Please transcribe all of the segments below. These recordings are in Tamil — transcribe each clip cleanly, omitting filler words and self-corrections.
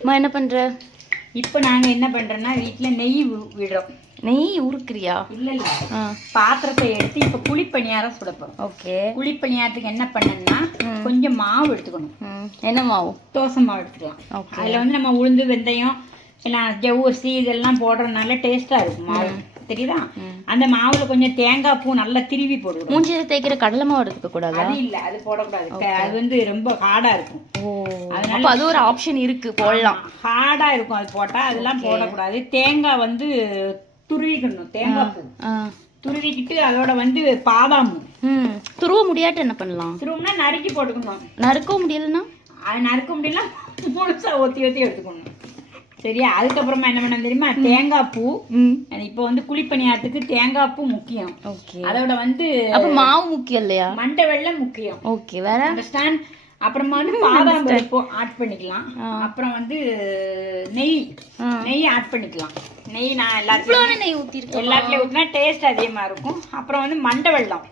அம்மா என்ன பண்ற? இப்போ நாங்க என்ன பண்றோம்னா வீட்ல நெய் விடுறோம். நெய் உருக்குறியா? இல்ல பாத்திரத்தை எடுத்து இப்ப குழிப்பணியாரம் சுட போறோம். ஓகே. குழிப்பணியாரத்துக்கு என்ன பண்ணணும்னா கொஞ்சம் மாவு எடுத்துக்கணும். என்ன மாவு? தோசை மாவு எடுத்துக்கலாம். அதுல வந்து நம்ம உளுந்து வெந்தயம் எல்லாம் ஜவ்வரிசி இதெல்லாம் போடுறதுனால டேஸ்டா இருக்கும் மாவு. தெரியுதா? அந்த மாவுல கொஞ்சம் தேங்காய் பூ நல்லா திருவி போடுவோம். மூஞ்சில தேய்க்கிற கடலை மாவு எடுத்துக்க கூடாது. அது இல்ல, அது போடக்கூடாது. அது வந்து ரொம்ப ஹார்டா இருக்கும். அதனால அது ஒரு ஆப்ஷன் இருக்கு, போடலாம். ஹார்டா இருக்கும் அது போட்டா. அதெல்லாம் போடக்கூடாது. தேங்காய் வந்து துருவிக்கணும். தேங்காய் பூ துருவிக்கிட்டு அதோட வந்து பாதாம். துருவ முடியாட்டு என்ன பண்ணலாம்? துருவம்னா நறுக்கி போட்டுக்கணும். நறுக்க முடியலன்னா? அது நறுக்க முடியல முழுசா ஒத்தி ஒத்தி எடுத்துக்கணும். சரியா? அதுக்கப்புறமா என்ன பண்ண தெரியுமா? தேங்காய் பூ. இப்போ வந்து குழிப்பணியாரத்துக்கு தேங்காய் பூ முக்கியம். அதோட வந்து அப்ப மாவு முக்கியம் இல்லையா? மண்டை வெல்லம் முக்கியம். ஓகே, வேற அண்டர்ஸ்டாண்ட்? அப்புறமா வந்து பாதாம் பருப்பு ஆட் பண்ணிக்கலாம். அப்புறம் வந்து நெய் ஆட் பண்ணிக்கலாம். நெய் நான் எல்லாத்துலயும் நெய் ஊத்திருக்கேன். எல்லாத்துலயும் ஊத்தினா டேஸ்ட் அதிகமா இருக்கும். அப்புறம் வந்து மண்டை வெல்லம்.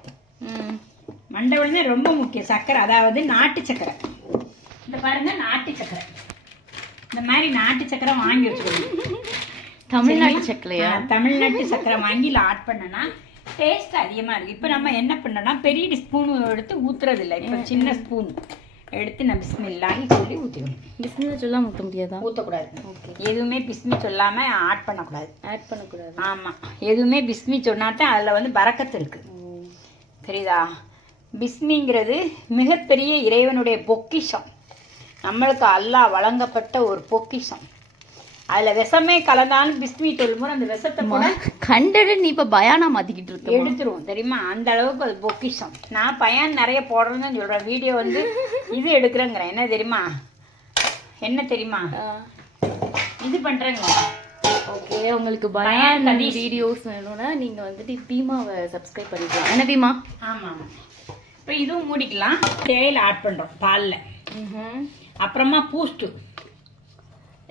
மண்டை வெல்லம் ரொம்ப முக்கியம். சர்க்கரை, அதாவது நாட்டு சர்க்கரை. இந்த பாருங்க, நாட்டு சர்க்கரை. இந்த மாதிரி நாட்டு சர்க்கரை வாங்கி வச்சுக்கணும். தமிழ்நாட்டு சர்க்கரையா? தமிழ்நாட்டு சர்க்கரை வாங்கி இதில் ஆட் பண்ணனா டேஸ்ட் அதிகமாக இருக்குது. இப்போ நம்ம என்ன பண்ணோம்னா பெரிய ஸ்பூன் எடுத்து ஊற்றுறது இல்லை. இப்போ சின்ன ஸ்பூன் எடுத்து நம்ம பிஸ்மில்லாஹி சொல்லி ஊற்றிக்கணும். பிஸ்மில்லா சொல்லாமல் ஊற்ற முடியாதா? ஊற்றக்கூடாது. எதுவுமே பிஸ்மி சொல்லாமல் ஆட் பண்ணக்கூடாது. ஆமாம், எதுவுமே பிஸ்மி சொன்னாதான் அதில் வந்து பரக்கத்து இருக்குது. தெரியுதா? பிஸ்மிங்கிறது மிகப்பெரிய இறைவனுடைய பொக்கிஷம். நம்மளுக்கு அல்லாஹ் வழங்கப்பட்ட ஒரு பொக்கிஷம். அதுல விஷமே கலந்தாலும் பிஸ்மி சொல்லும்போது அந்த விஷத்தை கூட கண்டடு நீ இப்ப பயானா மாத்திக்கிட்டு இருக்க எடுத்துருவோம். தெரியுமா? அந்த அளவுக்கு அது பொக்கிஷம். நான் பயான் நிறைய போடுறேன்னு சொல்றேன். வீடியோ வந்து இது எடுக்கிறேங்கிறேன். என்ன தெரியுமா? இது பண்றேங்க. ஓகே, உங்களுக்கு பயான் வீடியோஸ் வேணும்னா நீங்க வந்துட்டு பீமாவை சப்ஸ்கிரைப் பண்ணிக்கலாம். என்ன பீமா? ஆமா. இப்போ இதுவும் மூடிக்கலாம். தேயிலை ஆட் பண்றோம் பால்ல. அப்புறமா பூஸ்ட்.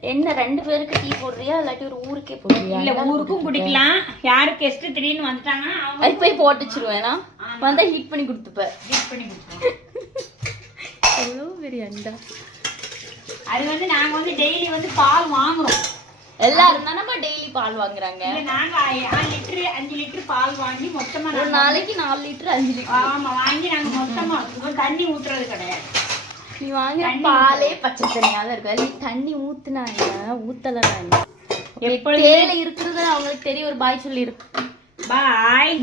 என்ன 2 பேருக்கு டீ போடுறியா இல்லாட்டி ஒரு ஊருக்கே போடுறியா? இல்ல, ஊருக்கும் குடிக்கலாம். யாரு கெஸ்ட் திடீர்னு வந்துட்டாங்கன்னா அது போய் போட்டுச்சிருவேனா? வந்தா ஹீட் பண்ணி கொடுத்துப்ப. எவ்வளோ பெரிய அண்டா. அது வந்து நாங்க வந்து டெய்லி வந்து பால் வாங்குறோம். எல்லாரும் தானே டெய்லி பால் வாங்குறாங்க. நாங்க 4 லிட்டர் 5 லிட்டர் பால் வாங்கி மொத்தமா ஒரு நாளைக்கு 4 லிட்டர் 5 லிட்டர் ஆமா வாங்கி நாங்க மொத்தமா தண்ணி ஊத்துறது கிடையாது. நீ வாங்க பாலே பச்சை தண்ணியா தான் இருக்கு. நீ தண்ணி ஊத்துனாங்க ஊத்தலாம். எப்பொழுது இருக்கிறது அவங்களுக்கு தெரியும். ஒரு பாய் சொல்லிரு. பாய்.